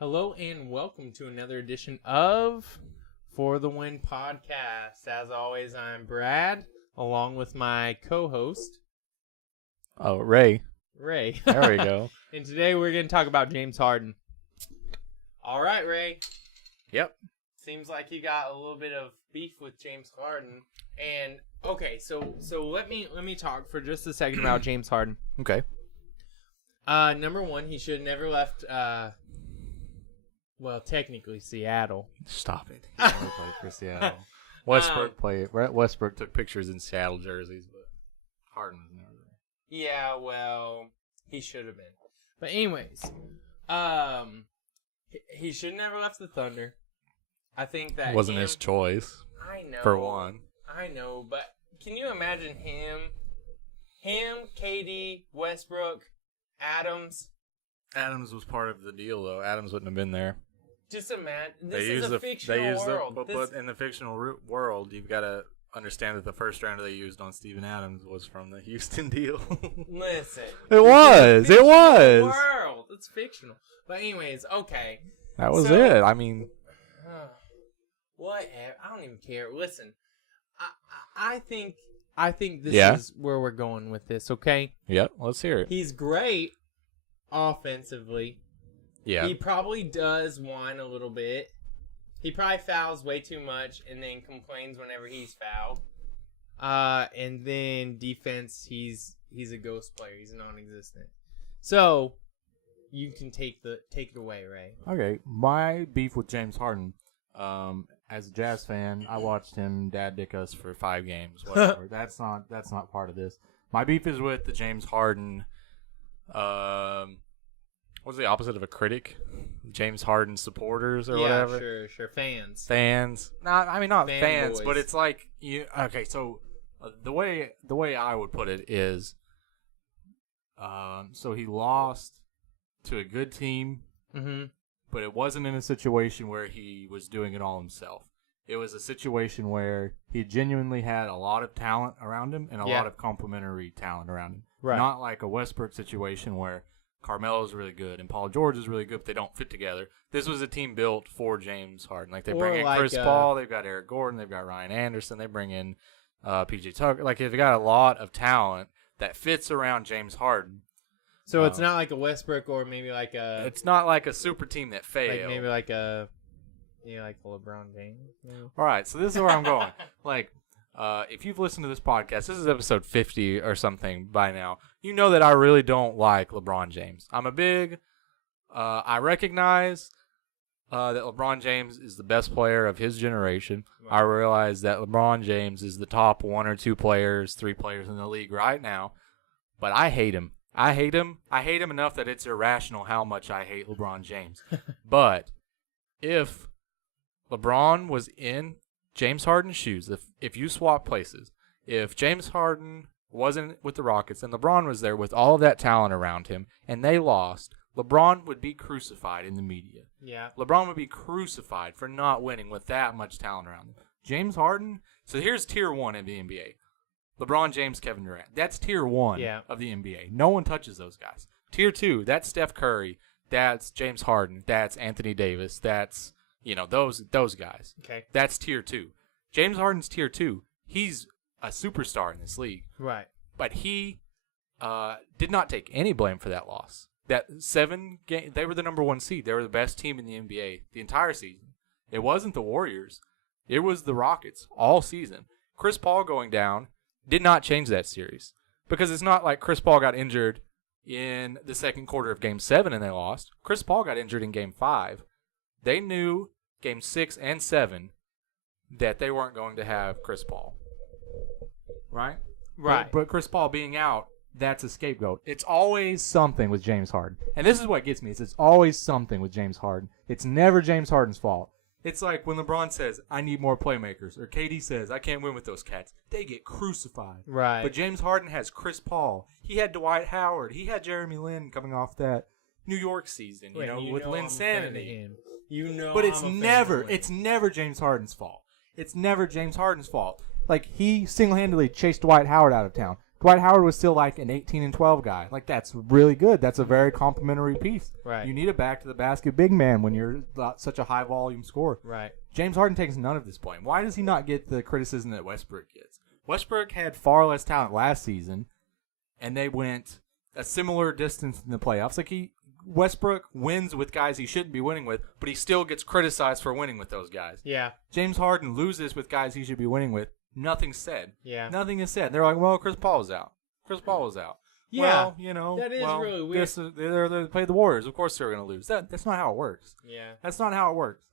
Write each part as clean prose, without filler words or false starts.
Hello and welcome to another edition of For the Win podcast. As always, I'm Brad, along with my co-host. Oh, Ray. Ray. There we go. And today we're going to talk about James Harden. All right, Ray. Yep. Seems like you got a little bit of beef with James Harden. And okay, so let me talk for just a second about James Harden. Okay. Number one, he should have never left. Well, technically Seattle. Stop it. He never played for Seattle. Westbrook took pictures in Seattle jerseys, but Harden was never there. Yeah, well, he should have been. But anyways, he should have never left the Thunder. I think that wasn't his choice. I know. For one. I know, but can you imagine him, KD, Westbrook, Adams? Adams was part of the deal, though. Adams wouldn't have been there. Just imagine. This is a fictional world. But in the fictional world, you've got to understand that the first rounder they used on Steven Adams was from the Houston deal. Listen. It was. World. It's fictional. But anyways, okay. That was it. I mean. Whatever. I don't even care. Listen, I think this is where we're going with this, okay? Yep, let's hear it. He's great offensively. Yeah. He probably does whine a little bit. He probably fouls way too much and then complains whenever he's fouled. And then defense, he's a ghost player. He's non-existent. So you can take it away, Ray. Okay, my beef with James Harden. As a Jazz fan, I watched him dad dick us for 5 games. Whatever. that's not part of this. My beef is with the James Harden. What's the opposite of a critic? James Harden supporters or whatever. Sure. Fans. Not fans, boys. but it's like you. Okay, so the way I would put it is, so he lost to a good team. Mm-hmm. But it wasn't in a situation where he was doing it all himself. It was a situation where he genuinely had a lot of talent around him and a lot of complementary talent around him. Right. Not like a Westbrook situation where Carmelo's really good and Paul George is really good, but they don't fit together. This was a team built for James Harden. Like they bring in Chris Paul, they've got Eric Gordon, they've got Ryan Anderson, they bring in PJ Tucker. Like they've got a lot of talent that fits around James Harden. So it's not like a Westbrook or maybe like a... It's not like a super team that failed. Like maybe like a... like LeBron James. Maybe. All right, so this is where I'm going. Like, if you've listened to this podcast, this is episode 50 or something by now, you know that I really don't like LeBron James. I'm a big... I recognize that LeBron James is the best player of his generation. Right. I realize that LeBron James is the top 1 or 2 players, 3 players in the league right now. But I hate him. I hate him enough that it's irrational how much I hate LeBron James. But if LeBron was in James Harden's shoes, if you swap places, if James Harden wasn't with the Rockets and LeBron was there with all of that talent around him and they lost, LeBron would be crucified in the media. Yeah. LeBron would be crucified for not winning with that much talent around him. James Harden, so here's tier 1 of the NBA. LeBron James, Kevin Durant. That's tier 1 of the NBA. No one touches those guys. Tier 2, that's Steph Curry. That's James Harden. That's Anthony Davis. That's, those guys. Okay. That's tier 2. James Harden's tier 2. He's a superstar in this league. Right. But he did not take any blame for that loss. That 7 game, they were the number 1 seed. They were the best team in the NBA the entire season. It wasn't the Warriors. It was the Rockets all season. Chris Paul going down did not change that series because it's not like Chris Paul got injured in the second quarter of Game 7 and they lost. Chris Paul got injured in Game 5. They knew Game 6 and 7 that they weren't going to have Chris Paul. Right? Right. But Chris Paul being out, that's a scapegoat. It's always something with James Harden. And this is what gets me. It's always something with James Harden. It's never James Harden's fault. It's like when LeBron says, I need more playmakers, or KD says, I can't win with those cats. They get crucified. Right. But James Harden has Chris Paul. He had Dwight Howard. He had Jeremy Lin coming off that New York season, with Linsanity. But it's never James Harden's fault. It's never James Harden's fault. Like, he single-handedly chased Dwight Howard out of town. Dwight Howard was still like an 18 and 12 guy. Like, that's really good. That's a very complimentary piece. Right. You need a back to the basket big man when you're such a high volume scorer. Right. James Harden takes none of this blame. Why does he not get the criticism that Westbrook gets? Westbrook had far less talent last season, and they went a similar distance in the playoffs. Like, Westbrook wins with guys he shouldn't be winning with, but he still gets criticized for winning with those guys. Yeah. James Harden loses with guys he should be winning with. Nothing's said. Yeah. Nothing is said. They're like, well, Chris Paul is out. Chris Paul is out. Yeah. Well, you know. That is really weird. They played the Warriors. Of course they're going to lose. That's not how it works. Yeah. That's not how it works.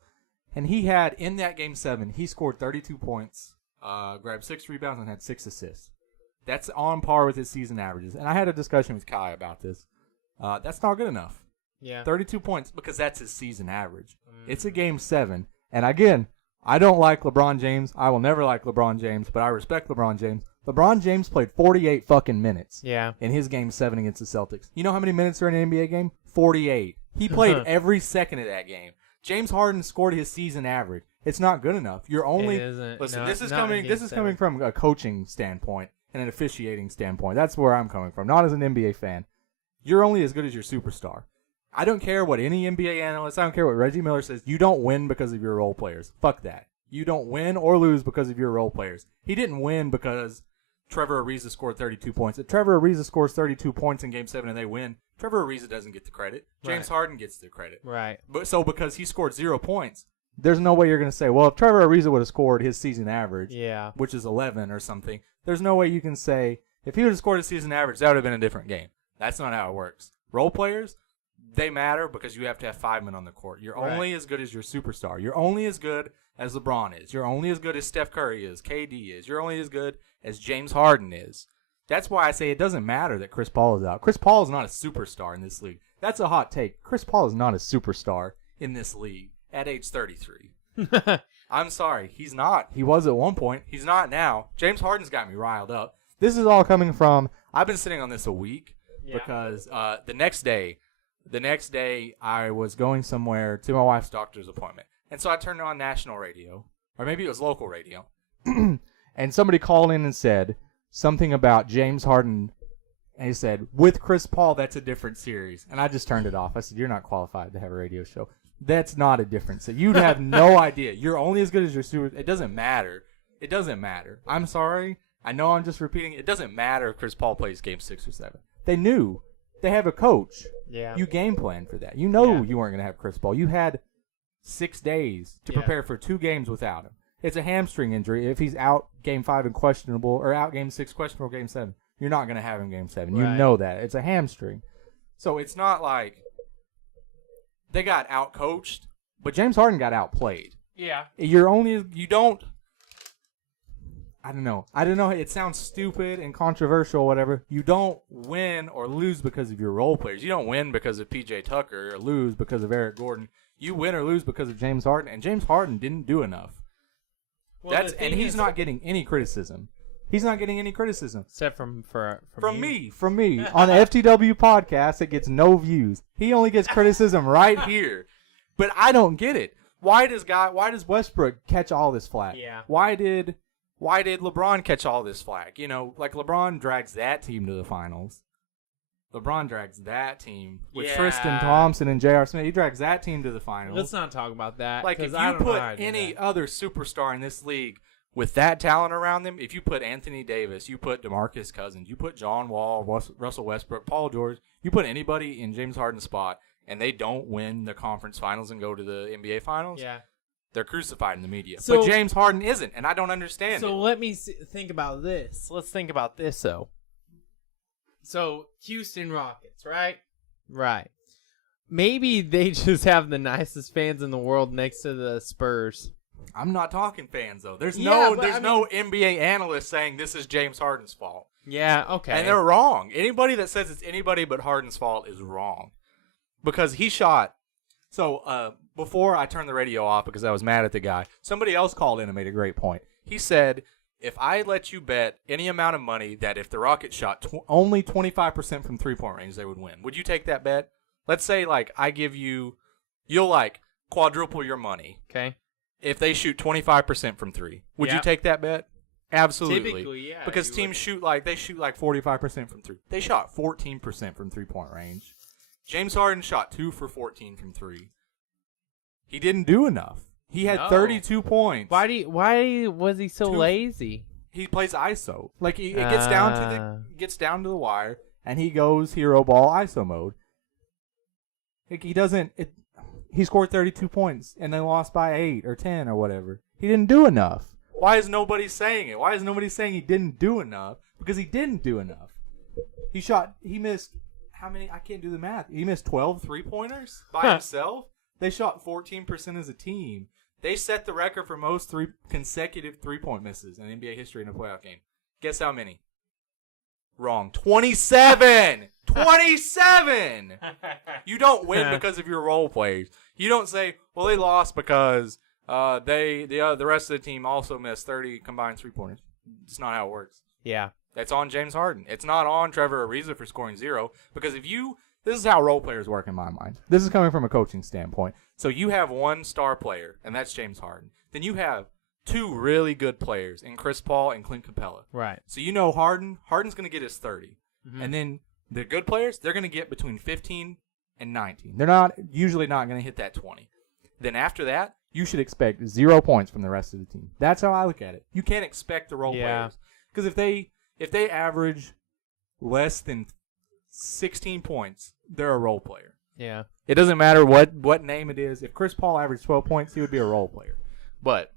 And he had, in that Game 7, he scored 32 points, grabbed 6 rebounds, and had 6 assists. That's on par with his season averages. And I had a discussion with Kai about this. That's not good enough. Yeah. 32 points, because that's his season average. It's a Game 7. And again, I don't like LeBron James. I will never like LeBron James, but I respect LeBron James. LeBron James played 48 fucking minutes in his Game 7 against the Celtics. You know how many minutes are in an NBA game? 48. He played every second of that game. James Harden scored his season average. It's not good enough. You're only listen. This is coming from a coaching standpoint and an officiating standpoint. That's where I'm coming from. Not as an NBA fan. You're only as good as your superstar. I don't care what any NBA analyst, I don't care what Reggie Miller says. You don't win because of your role players. Fuck that. You don't win or lose because of your role players. He didn't win because Trevor Ariza scored 32 points. If Trevor Ariza scores 32 points in Game 7 and they win, Trevor Ariza doesn't get the credit. James Harden gets the credit. Right. But so because he scored 0 points, there's no way you're going to say, well, if Trevor Ariza would have scored his season average, which is 11 or something, there's no way you can say, if he would have scored his season average, that would have been a different game. That's not how it works. Role players, they matter because you have to have 5 men on the court. You're only as good as your superstar. You're only as good as LeBron is. You're only as good as Steph Curry is, KD is. You're only as good as James Harden is. That's why I say it doesn't matter that Chris Paul is out. Chris Paul is not a superstar in this league. That's a hot take. Chris Paul is not a superstar in this league at age 33. I'm sorry. He's not. He was at one point. He's not now. James Harden's got me riled up. This is all coming from, I've been sitting on this a week because the next day I was going somewhere to my wife's doctor's appointment. And so I turned on national radio, or maybe it was local radio, and somebody called in and said something about James Harden, and he said, with Chris Paul, that's a different series. And I just turned it off. I said, you're not qualified to have a radio show. That's not a difference. You'd have no idea. You're only as good as your super. It doesn't matter. It doesn't matter. I'm sorry. I know I'm just repeating. It doesn't matter if Chris Paul plays game 6 or 7. They knew. They have a coach. Yeah. You game plan for that. You know you weren't going to have Chris Paul. You had 6 days to prepare for 2 games without him. It's a hamstring injury. If he's out game 5 and questionable, or out game 6 questionable game 7, you're not going to have him game 7. You know that. It's a hamstring. So it's not like they got out-coached, but James Harden got outplayed. Yeah. You don't, I don't know. It sounds stupid and controversial or whatever. You don't win or lose because of your role players. You don't win because of P.J. Tucker or lose because of Eric Gordon. You win or lose because of James Harden, and James Harden didn't do enough. Well, He's not getting any criticism. He's not getting any criticism. Except from me. On the FTW podcast, it gets no views. He only gets criticism right here. But I don't get it. Why does Westbrook catch all this flack? Yeah. Why did LeBron catch all this flack? You know, like LeBron drags that team to the finals. LeBron drags that team with Tristan Thompson and J.R. Smith. He drags that team to the finals. Let's not talk about that. Like, if you put any other superstar in this league with that talent around them, if you put Anthony Davis, you put DeMarcus Cousins, you put John Wall, Russell Westbrook, Paul George, you put anybody in James Harden's spot, and they don't win the conference finals and go to the NBA finals, they're crucified in the media. So, but James Harden isn't, and I don't understand it. So let me think about this. Let's think about this, though. So, Houston Rockets, right? Right. Maybe they just have the nicest fans in the world next to the Spurs. I'm not talking fans, though. There's no NBA analyst saying this is James Harden's fault. Yeah, okay. And they're wrong. Anybody that says it's anybody but Harden's fault is wrong. Because he shot. So, before I turned the radio off because I was mad at the guy, somebody else called in and made a great point. He said, if I let you bet any amount of money that if the Rockets shot only 25% from three-point range, they would win, would you take that bet? Let's say, like, I give you, you'll, like, quadruple your money. Okay. If they shoot 25% from 3, would you take that bet? Absolutely. Typically, yeah. Because you teams would. shoot like 45% from 3. They shot 14% from 3-point range. James Harden shot 2 for 14 from 3. He didn't do enough. He had 32 points. Why was he so lazy? He plays ISO. Like it gets down to the wire, and he goes hero ball ISO mode. Like he scored 32 points, and they lost by 8 or 10 or whatever. He didn't do enough. Why is nobody saying it? Why is nobody saying he didn't do enough? Because he didn't do enough. He missed, how many? I can't do the math. He missed 12 3-pointers by himself. They shot 14% as a team. They set the record for most consecutive 3-point misses in NBA history in a playoff game. Guess how many? Wrong. 27! 27! You don't win because of your role players. You don't say, well, they lost because the rest of the team also missed 30 combined 3-pointers. It's not how it works. Yeah. That's on James Harden. It's not on Trevor Ariza for scoring 0. Because this is how role players work in my mind. This is coming from a coaching standpoint. So you have one star player, and that's James Harden. Then you have 2 really good players in Chris Paul and Clint Capella. Right. So you know Harden's going to get his 30. Mm-hmm. And then the good players, they're going to get between 15 and 19. They're usually not going to hit that 20. Then after that, you should expect 0 points from the rest of the team. That's how I look at it. You can't expect the role players. Because if they average less than 16 points, they're a role player. Yeah. It doesn't matter what name it is. If Chris Paul averaged 12 points, he would be a role player. But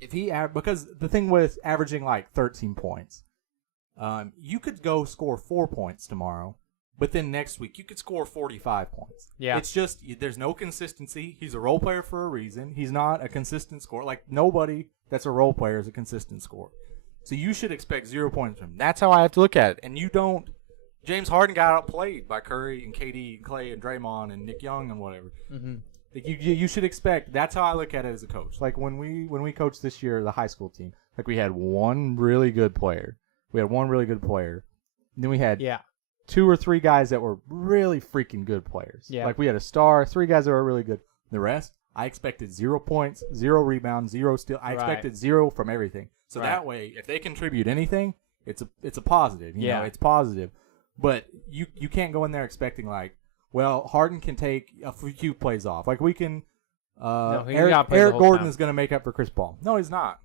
if because the thing with averaging like 13 points, you could go score 4 points tomorrow, but then next week you could score 45 points. Yeah. It's just there's no consistency. He's a role player for a reason. He's not a consistent scorer. Like nobody that's a role player is a consistent scorer. So you should expect 0 points from him. That's how I have to look at it. And you don't. James Harden got outplayed by Curry and KD and Clay and Draymond and Nick Young and whatever. Mm-hmm. Like you should expect. That's how I look at it as a coach. Like when we coached this year, the high school team, like we had one really good player. And then we had 2 or 3 guys that were really freaking good players. Yeah. Like we had a star, 3 guys that were really good. The rest, I expected 0 points, 0 rebounds, 0 steal. I expected 0 from everything. So that way, if they contribute anything, it's a positive. You know, it's positive. But you can't go in there expecting like, well, Harden can take a few plays off. Like we can. Eric Gordon is going to make up for Chris Paul. No, he's not.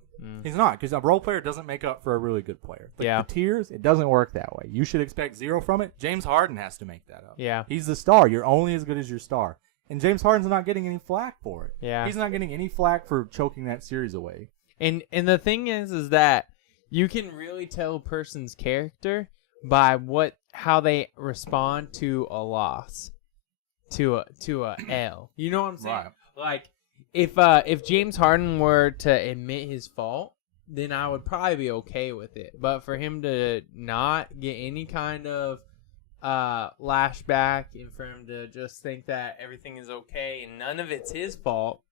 He's not, because a role player doesn't make up for a really good player. Like the tiers, it doesn't work that way. You should expect 0 from it. James Harden has to make that up. Yeah. He's the star. You're only as good as your star. And James Harden's not getting any flack for it. Yeah. He's not getting any flack for choking that series away. And the thing is that you can really tell a person's character by how they respond to a loss, to a L. You know what I'm saying? Right. Like if James Harden were to admit his fault, then I would probably be okay with it. But for him to not get any kind of lashback, and for him to just think that everything is okay and none of it's his fault,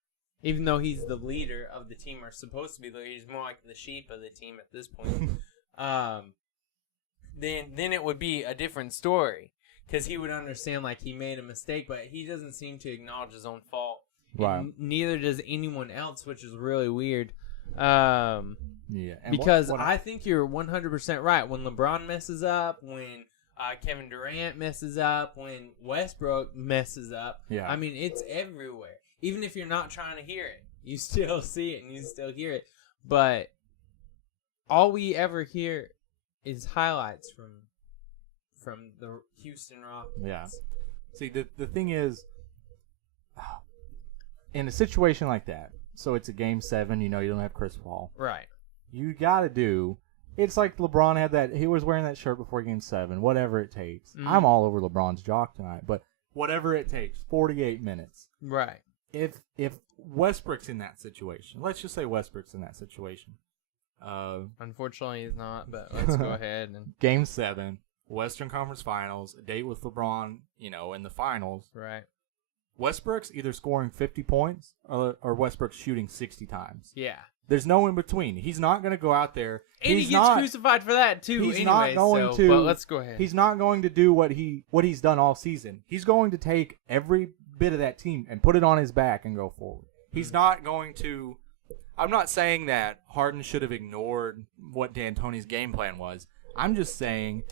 even though he's the leader of the team, or supposed to be the leader, he's more like the sheep of the team at this point. Then it would be a different story, because he would understand like he made a mistake, but he doesn't seem to acknowledge his own fault. Right. Neither does anyone else, which is really weird. Because I think you're 100% right. When LeBron messes up, when Kevin Durant messes up, when Westbrook messes up, I mean, it's everywhere. Even if you're not trying to hear it, you still see it and you still hear it. But all we ever hear is highlights from the Houston Rockets. Yeah. See, the thing is, in a situation like that, so it's a Game 7, you know, you don't have Chris Paul. Right. You got to do, it's like LeBron had that, he was wearing that shirt before Game 7, whatever it takes. I'm all over LeBron's jock tonight, but whatever it takes, 48 minutes. Right. If Westbrook's in that situation, let's just say Westbrook's in that situation. Unfortunately, he's not, but let's go ahead. Game 7, Western Conference Finals, a date with LeBron, you know, in the finals. Right. Westbrook's either scoring 50 points or Westbrook's shooting 60 times. Yeah. There's no in between. He's not going to go out there. And he gets crucified for that, too. He's not going to. But let's go ahead. He's not going to do what he's done all season. He's going to take every bit of that team and put it on his back and go forward. He's not going to I'm not saying that Harden should have ignored what D'Antoni's game plan was. I'm just saying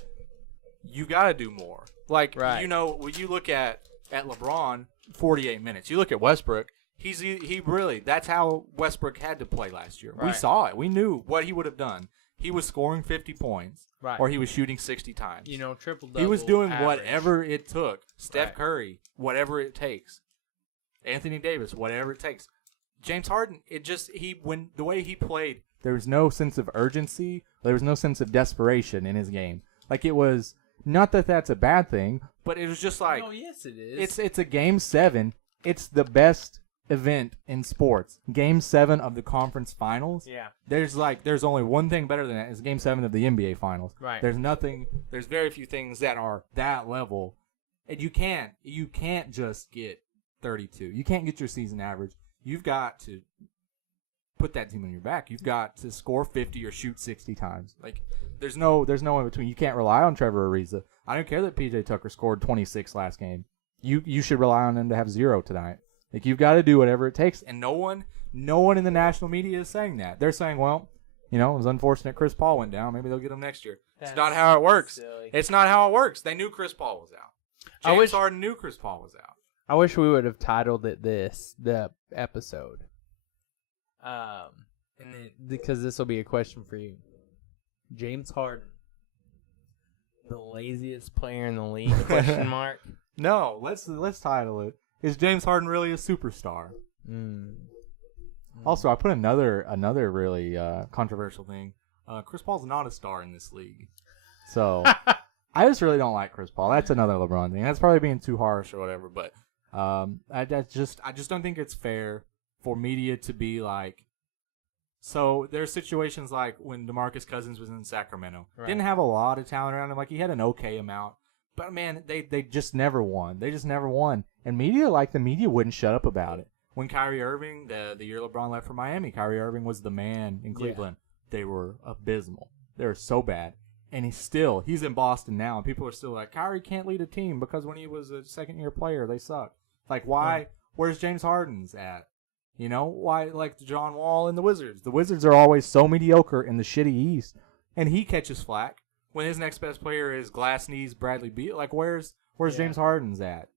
you got to do more. Like, Right. when you look at LeBron, 48 minutes. You look at Westbrook, he really, that's how Westbrook had to play last year. We Right. saw it. We knew what he would have done. He was scoring 50 points, Right. or he was shooting 60 times. Triple-double. He was doing average. whatever it took. Steph Right. Curry, whatever it takes. Anthony Davis, whatever it takes. James Harden, the way he played, there was no sense of urgency. There was no sense of desperation in his game. Like, it was, not that that's a bad thing, but it was just like, Oh, yes, it is. it's a Game 7. It's the best event in sports. Game 7 of the conference finals. Yeah. There's only one thing better than that. Is Game 7 of the NBA finals. Right. There's very few things that are that level. And you can't just get 32. You can't get your season average. You've got to put that team on your back. You've got to score 50 or shoot 60 times. Like, there's no in between. You can't rely on Trevor Ariza. I don't care that PJ Tucker scored 26 last game. You should rely on him to have 0 tonight. Like, you've got to do whatever it takes. And no one in the national media is saying that. They're saying, well, it was unfortunate Chris Paul went down. Maybe they'll get him next year. It's not how it works. Silly. It's not how it works. They knew Chris Paul was out. James Harden knew Chris Paul was out. I wish we would have titled it the episode. And then, because this will be a question for you. James Harden, the laziest player in the league? Question mark. No, let's title it. Is James Harden really a superstar? Also, I put another really controversial thing. Chris Paul's not a star in this league. So I just really don't like Chris Paul. That's another LeBron thing. That's probably being too harsh or whatever, but I just don't think it's fair for media to be like. So there's situations like when DeMarcus Cousins was in Sacramento. Right. Didn't have a lot of talent around him. Like, he had an okay amount. But, man, they just never won. They just never won. And the media wouldn't shut up about it. When Kyrie Irving, the year LeBron left for Miami, Kyrie Irving was the man in Cleveland. Yeah. They were abysmal. They were so bad. And he's in Boston now, and people are still like, Kyrie can't lead a team because when he was a second-year player, they sucked. Like, why? Yeah. Where's James Harden's at? Why, like John Wall and the Wizards? The Wizards are always so mediocre in the shitty East, and he catches flack when his next best player is glass knees Bradley Beal. Like, where's James Harden's at?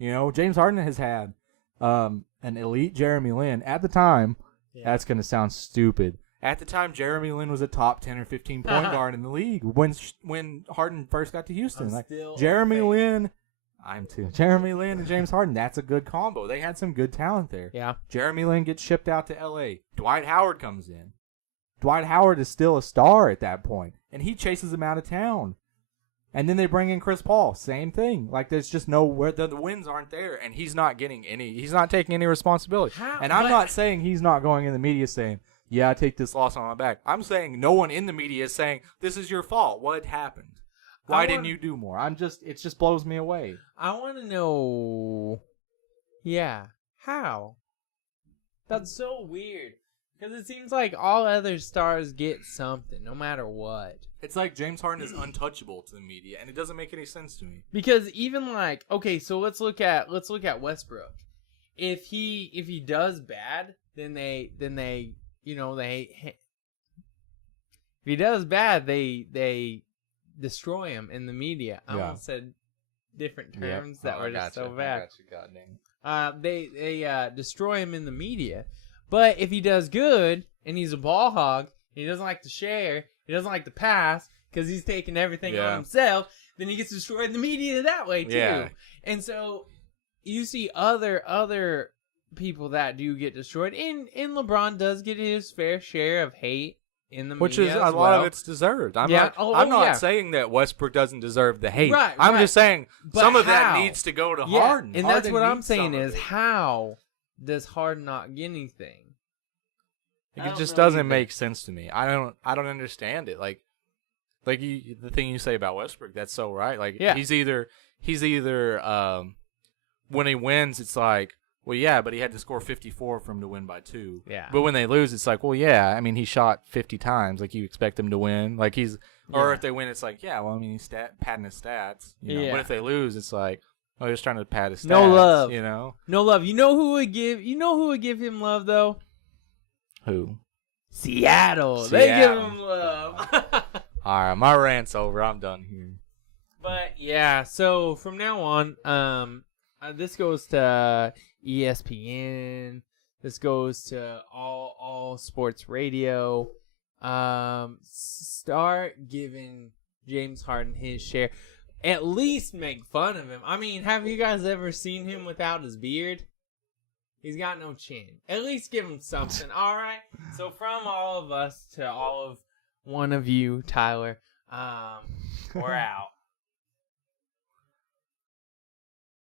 James Harden has had an elite Jeremy Lin at the time. Yeah. That's going to sound stupid. At the time, Jeremy Lin was a top 10 or 15 point guard in the league when Harden first got to Houston. Jeremy Lin and James Harden, that's a good combo. They had some good talent there. Yeah. Jeremy Lin gets shipped out to L.A. Dwight Howard comes in. Dwight Howard is still a star at that point, and he chases him out of town. And then they bring in Chris Paul. Same thing. Like, there's just nowhere. The wins aren't there, and he's not taking any responsibility. And I'm not saying he's not going in the media saying, yeah, I take this loss on my back. I'm saying no one in the media is saying, this is your fault. What happened? Why didn't you do more? It just blows me away. I want to know, how? That's so weird. Because it seems like all other stars get something, no matter what. It's like James Harden is untouchable to the media, and it doesn't make any sense to me. Because even like, okay, so let's look at Westbrook. If he does bad, then they if he does bad, they destroy him in the media. I almost said different terms that were just so bad. They destroy him in the media. But if he does good and he's a ball hog, he doesn't like to share, he doesn't like to pass because he's taking everything on himself, then he gets destroyed in the media that way too. Yeah. And so you see other people that do get destroyed, and LeBron does get his fair share of hate in the media, which is a lot of it's deserved. I'm not saying that Westbrook doesn't deserve the hate. Right, I'm just saying some of that needs to go to Harden. And that's what I'm saying is, how does Harden not get anything? It just doesn't make sense to me. I don't understand it. Like the thing you say about Westbrook, that's so right. Like he's either when he wins, it's like, well, yeah, but he had to score 54 for him to win by 2. Yeah. But when they lose, it's like, well, yeah, I mean, he shot 50 times. Like, you expect him to win. Like, or if they win, it's like, yeah, well, I mean, he's padding his stats. But if they lose, it's like, oh, he's trying to pad his stats. No love. No love. You know who would give him love though? Who? Seattle. They give Seattle. him love. All right, my rant's over. I'm done here. But yeah, so from now on, this goes to ESPN. This goes to all sports radio. Start giving James Harden his share. At least make fun of him. I mean, have you guys ever seen him without his beard? He's got no chin. At least give him something. All right. So from all of us to all of one of you, Tyler, we're out.